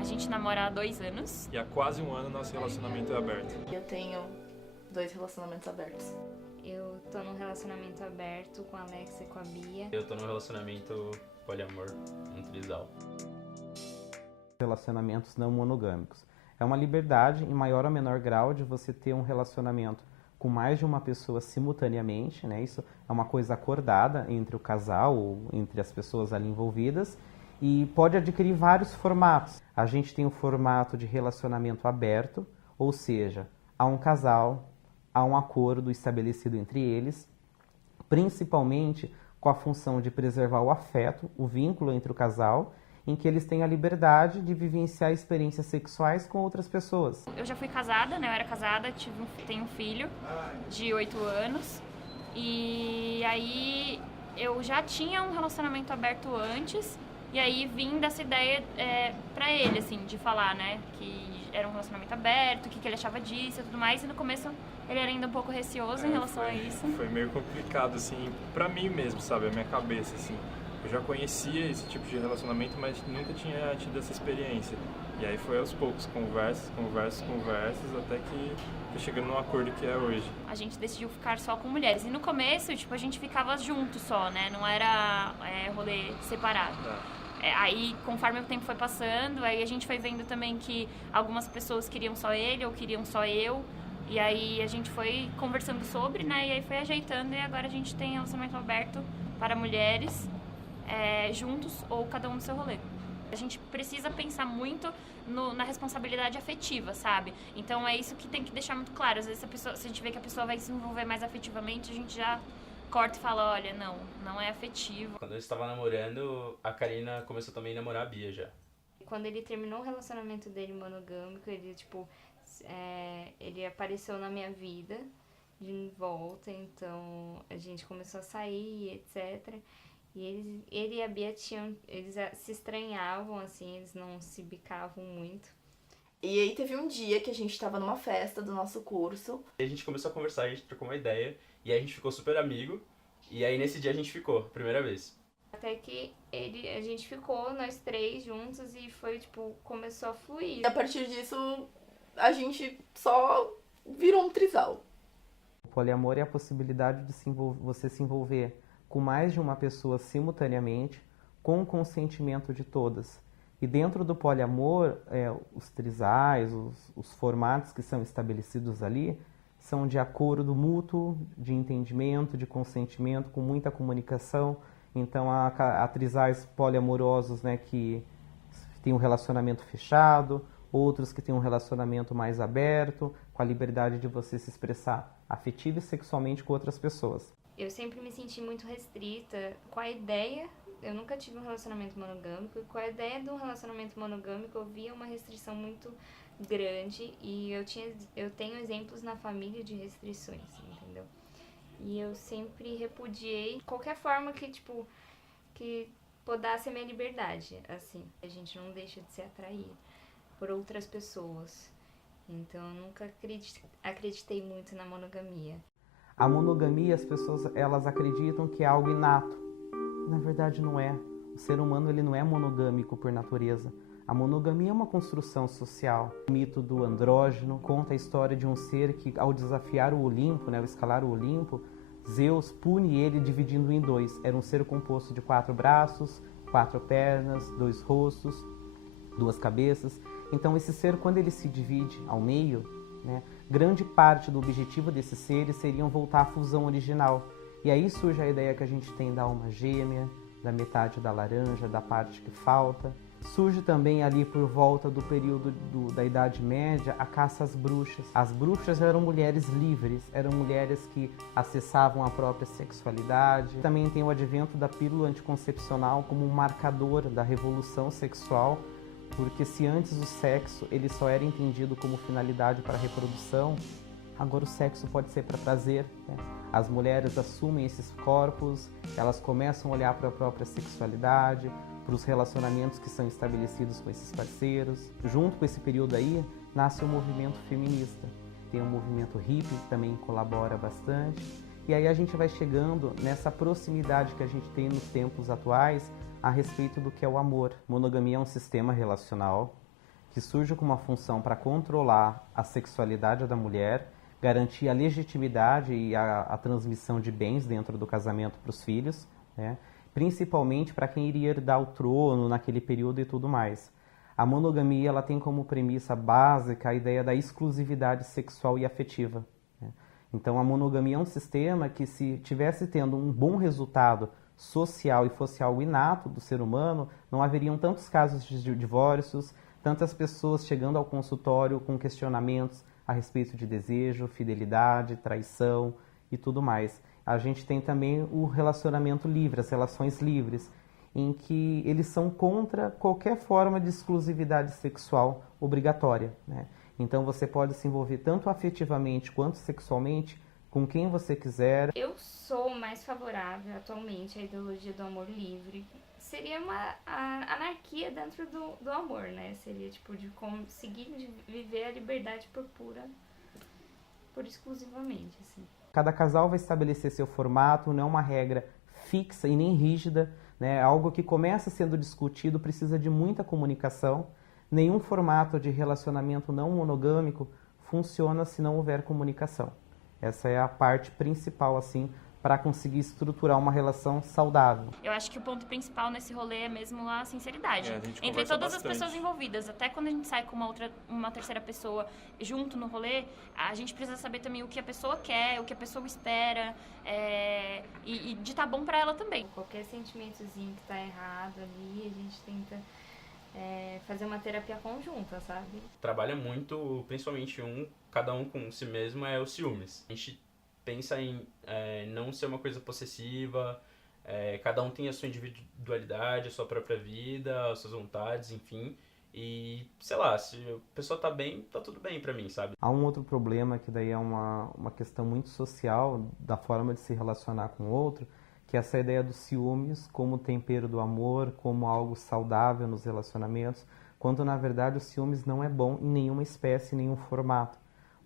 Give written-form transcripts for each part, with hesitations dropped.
A gente namora há 2 anos. E há quase um ano nosso relacionamento é aberto. Eu tenho 2 relacionamentos abertos. Eu tô num relacionamento aberto com a Alexa e com a Bia. Eu tô num relacionamento poliamor, um trisal. Relacionamentos não monogâmicos. É uma liberdade, em maior ou menor grau, de você ter um relacionamento com mais de uma pessoa simultaneamente, né? Isso é uma coisa acordada entre o casal ou entre as pessoas ali envolvidas e pode adquirir vários formatos. A gente tem o formato de relacionamento aberto, ou seja, há um casal, há um acordo estabelecido entre eles, principalmente com a função de preservar o afeto, o vínculo entre o casal, em que eles têm a liberdade de vivenciar experiências sexuais com outras pessoas. Eu já fui casada, né? Eu era casada, tenho um filho de 8 anos. E aí eu já tinha um relacionamento aberto antes. E aí vim dessa ideia pra ele, assim, de falar, né? Que era um relacionamento aberto, o que ele achava disso e tudo mais. E no começo ele era ainda um pouco receoso em relação a isso. Foi meio complicado, assim, pra mim mesmo, sabe? A minha cabeça, assim. Eu já conhecia esse tipo de relacionamento, mas nunca tinha tido essa experiência. E aí foi aos poucos, conversas, até que foi chegando num acordo que é hoje. A gente decidiu ficar só com mulheres. E no começo, tipo, a gente ficava junto só, né? Não era rolê separado. Aí, conforme o tempo foi passando, aí a gente foi vendo também que algumas pessoas queriam só ele ou queriam só eu. E aí a gente foi conversando sobre, né? E aí foi ajeitando e agora a gente tem relacionamento aberto para mulheres. Juntos ou cada um no seu rolê. A gente precisa pensar muito na responsabilidade afetiva, sabe? Então é isso que tem que deixar muito claro. Às vezes se a gente vê que a pessoa vai se envolver mais afetivamente, a gente já corta e fala, olha, não é afetivo. Quando eu estava namorando, a Karina começou também a namorar a Bia já. Quando ele terminou o relacionamento dele monogâmico, ele, ele apareceu na minha vida de volta, então a gente começou a sair, etc. E ele e a Bia eles se estranhavam, assim, eles não se bicavam muito. E aí teve um dia que a gente tava numa festa do nosso curso. E a gente começou a conversar, a gente trocou uma ideia, e aí a gente ficou super amigo, e aí nesse dia a gente ficou, primeira vez. Até que a gente ficou, nós 3 juntos, e foi, começou a fluir. E a partir disso, a gente só virou um trisal. O poliamor é a possibilidade de você se envolver com mais de uma pessoa simultaneamente, com o consentimento de todas. E dentro do poliamor, os trisais, os formatos que são estabelecidos ali, são de acordo mútuo, de entendimento, de consentimento, com muita comunicação. Então, há trisais poliamorosos, né, que têm um relacionamento fechado, outros que têm um relacionamento mais aberto, com a liberdade de você se expressar afetiva e sexualmente com outras pessoas. Eu sempre me senti muito restrita com a ideia, eu nunca tive um relacionamento monogâmico, e com a ideia de um relacionamento monogâmico eu via uma restrição muito grande e eu tenho exemplos na família de restrições, entendeu? E eu sempre repudiei qualquer forma que podasse a minha liberdade, assim. A gente não deixa de se atrair por outras pessoas, então eu nunca acreditei muito na monogamia. A monogamia, as pessoas elas acreditam que é algo inato. Na verdade, não é. O ser humano ele não é monogâmico por natureza. A monogamia é uma construção social. O mito do andrógeno conta a história de um ser que, ao desafiar o Olimpo, ao escalar o Olimpo, Zeus pune ele dividindo em 2. Era um ser composto de 4 braços, 4 pernas, 2 rostos, 2 cabeças. Então, esse ser, quando ele se divide ao meio, grande parte do objetivo desses seres seriam voltar à fusão original. E aí surge a ideia que a gente tem da alma gêmea, da metade da laranja, da parte que falta. Surge também ali por volta do período da Idade Média a caça às bruxas. As bruxas eram mulheres livres, eram mulheres que acessavam a própria sexualidade. Também tem o advento da pílula anticoncepcional como um marcador da revolução sexual, porque se antes o sexo ele só era entendido como finalidade para a reprodução, agora o sexo pode ser para prazer. As mulheres assumem esses corpos, elas começam a olhar para a própria sexualidade, para os relacionamentos que são estabelecidos com esses parceiros. Junto com esse período aí, nasce o movimento feminista. Tem o movimento hippie, que também colabora bastante. E aí a gente vai chegando nessa proximidade que a gente tem nos tempos atuais a respeito do que é o amor. Monogamia é um sistema relacional que surge com uma função para controlar a sexualidade da mulher, garantir a legitimidade e a transmissão de bens dentro do casamento para os filhos, né? Principalmente para quem iria herdar o trono naquele período e tudo mais. A monogamia ela tem como premissa básica a ideia da exclusividade sexual e afetiva, né? Então a monogamia é um sistema que, se tivesse tendo um bom resultado social e fosse algo inato do ser humano, não haveriam tantos casos de divórcios, tantas pessoas chegando ao consultório com questionamentos a respeito de desejo, fidelidade, traição e tudo mais. A gente tem também o relacionamento livre, as relações livres, em que eles são contra qualquer forma de exclusividade sexual obrigatória, né? Então você pode se envolver tanto afetivamente quanto sexualmente com quem você quiser. Eu sou mais favorável atualmente à ideologia do amor livre. Seria uma anarquia dentro do amor, né? Seria tipo de conseguir viver a liberdade por exclusivamente, assim. Cada casal vai estabelecer seu formato, não é uma regra fixa e nem rígida, né? Algo que começa sendo discutido, precisa de muita comunicação. Nenhum formato de relacionamento não monogâmico funciona se não houver comunicação. Essa é a parte principal, assim, para conseguir estruturar uma relação saudável. Eu acho que o ponto principal nesse rolê é mesmo a sinceridade. A gente Entre conversa todas as bastante. pessoas envolvidas. Até quando a gente sai com uma terceira pessoa junto no rolê, a gente precisa saber também o que a pessoa quer, o que a pessoa espera, e de tá bom pra ela também. Qualquer sentimentozinho que tá errado ali, a gente tenta fazer uma terapia conjunta, sabe? Trabalha muito, principalmente cada um com si mesmo, é os ciúmes. A gente pensa em não ser uma coisa possessiva, cada um tem a sua individualidade, a sua própria vida, as suas vontades, enfim. E, sei lá, se a pessoa tá bem, tá tudo bem pra mim, sabe? Há um outro problema que daí é uma questão muito social, da forma de se relacionar com o outro, que é essa ideia dos ciúmes como tempero do amor, como algo saudável nos relacionamentos, quando na verdade o ciúmes não é bom em nenhuma espécie, em nenhum formato.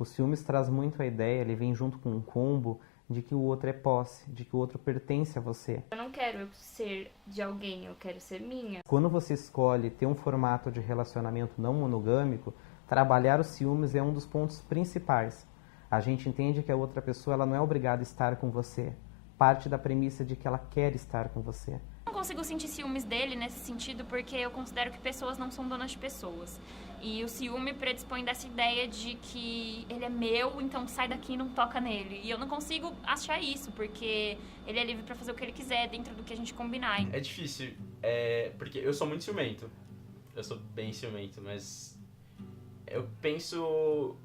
O ciúmes traz muito a ideia, ele vem junto com um combo de que o outro é posse, de que o outro pertence a você. Eu não quero ser de alguém, eu quero ser minha. Quando você escolhe ter um formato de relacionamento não monogâmico, trabalhar os ciúmes é um dos pontos principais. A gente entende que a outra pessoa ela não é obrigada a estar com você. Parte da premissa de que ela quer estar com você. Não consigo sentir ciúmes dele nesse sentido porque eu considero que pessoas não são donas de pessoas. E o ciúme predispõe dessa ideia de que ele é meu, então sai daqui e não toca nele. E eu não consigo achar isso, porque ele é livre pra fazer o que ele quiser dentro do que a gente combinar. É difícil, porque eu sou muito ciumento. Eu sou bem ciumento, mas eu penso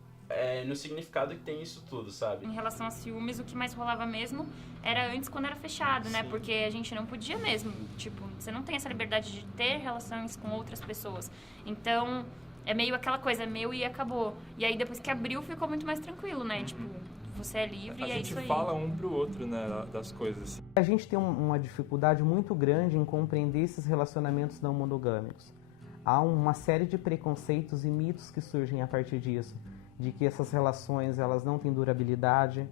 no significado que tem isso tudo, sabe? Em relação a ciúmes, o que mais rolava mesmo era antes, quando era fechado, né? Sim. Porque a gente não podia mesmo. Tipo, você não tem essa liberdade de ter relações com outras pessoas. Então, é meio aquela coisa, é meu e acabou. E aí, depois que abriu, ficou muito mais tranquilo, né? Tipo, você é livre e é isso aí. A gente fala um pro outro, né, das coisas. Assim. A gente tem uma dificuldade muito grande em compreender esses relacionamentos não monogâmicos. Há uma série de preconceitos e mitos que surgem a partir disso. De que essas relações elas não têm durabilidade,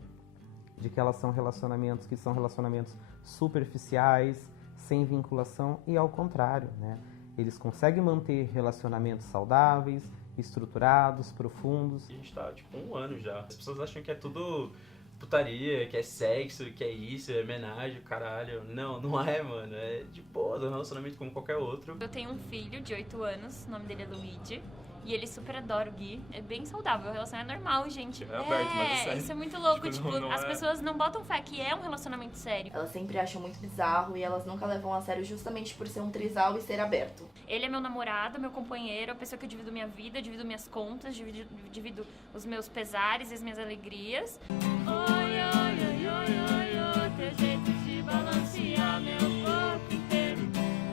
de que elas são relacionamentos superficiais, sem vinculação, e ao contrário, né? Eles conseguem manter relacionamentos saudáveis, estruturados, profundos. A gente tá, tipo, 1 ano já. As pessoas acham que é tudo putaria, que é sexo, que é isso, é homenagem, caralho. Não, não é, mano. É de boa, é um relacionamento como qualquer outro. Eu tenho um filho de 8 anos, o nome dele é Luigi. E ele super adora o Gui. É bem saudável, a relação é normal, gente. É aberto, mas é sério. Isso é muito louco. Tipo, Tipo, não as é- pessoas não botam fé que é um relacionamento sério. Elas sempre acham muito bizarro e elas nunca levam a sério justamente por ser um trisal e ser aberto. Ele é meu namorado, meu companheiro, a pessoa que eu divido minha vida, divido minhas contas, divido os meus pesares e as minhas alegrias. Oi, oi, oi, oi, oi, oi, teu jeito de balancear meu corpo inteiro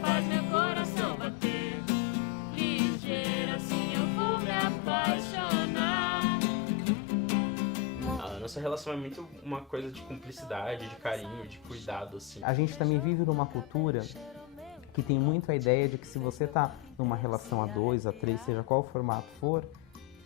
faz meu coração bater. Ligeiro assim eu vou me apaixonar. A nossa relação é muito uma coisa de cumplicidade, de carinho, de cuidado, assim. A gente também vive numa cultura que tem muito a ideia de que se você está numa relação a 2, a 3, seja qual o formato for,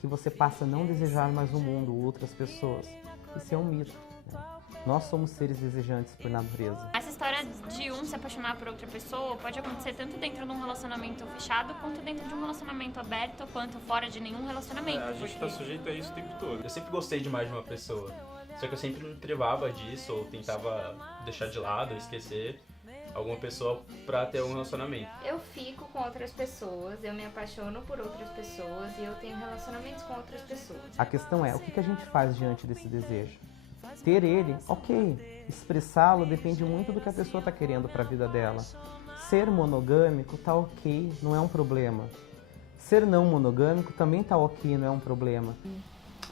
que você passa a não desejar mais o mundo ou outras pessoas. Isso é um mito, né? Nós somos seres desejantes por natureza. Essa história de um se apaixonar por outra pessoa pode acontecer tanto dentro de um relacionamento fechado, quanto dentro de um relacionamento aberto, quanto fora de nenhum relacionamento. A gente tá sujeito a isso o tempo todo. Eu sempre gostei de mais de uma pessoa, só que eu sempre me privava disso, ou tentava deixar de lado, esquecer alguma pessoa pra ter um relacionamento. Eu fico com outras pessoas, eu me apaixono por outras pessoas e eu tenho relacionamentos com outras pessoas. A questão é, o que a gente faz diante desse desejo? Ter ele, ok. Expressá-lo depende muito do que a pessoa está querendo para a vida dela. Ser monogâmico tá ok, não é um problema. Ser não monogâmico também tá ok, não é um problema.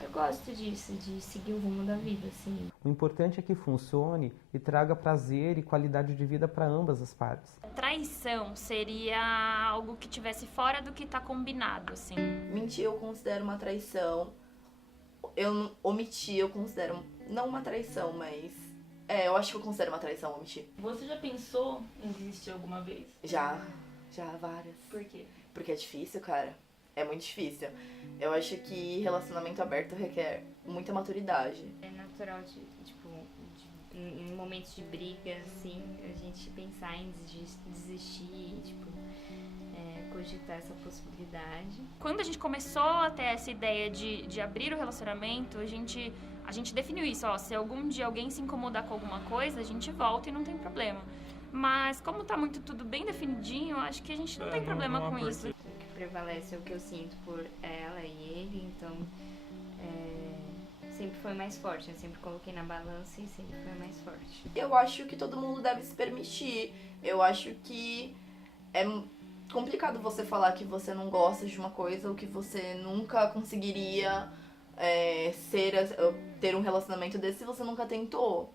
Eu gosto disso, de seguir o rumo da vida, assim. O importante é que funcione e traga prazer e qualidade de vida para ambas as partes. Traição seria algo que tivesse fora do que tá combinado, assim. Mentir eu considero uma traição. Omitir eu considero, não uma traição, mas... eu acho que eu considero uma traição omitir. Você já pensou em desistir alguma vez? Já várias. Por quê? Porque é difícil, cara. É muito difícil. Eu acho que relacionamento aberto requer muita maturidade. É natural, em momentos de briga, assim, a gente pensar em desistir, cogitar essa possibilidade. Quando a gente começou a ter essa ideia de abrir o relacionamento, a gente definiu isso, ó, se algum dia alguém se incomodar com alguma coisa, a gente volta e não tem problema. Mas como tá muito tudo bem definidinho, acho que a gente não tem problema com isso. O que prevalece é o que eu sinto por ela e ele, então sempre foi mais forte. Eu sempre coloquei na balança e sempre foi mais forte. Eu acho que todo mundo deve se permitir. Eu acho que é complicado você falar que você não gosta de uma coisa ou que você nunca conseguiria ter um relacionamento desse se você nunca tentou.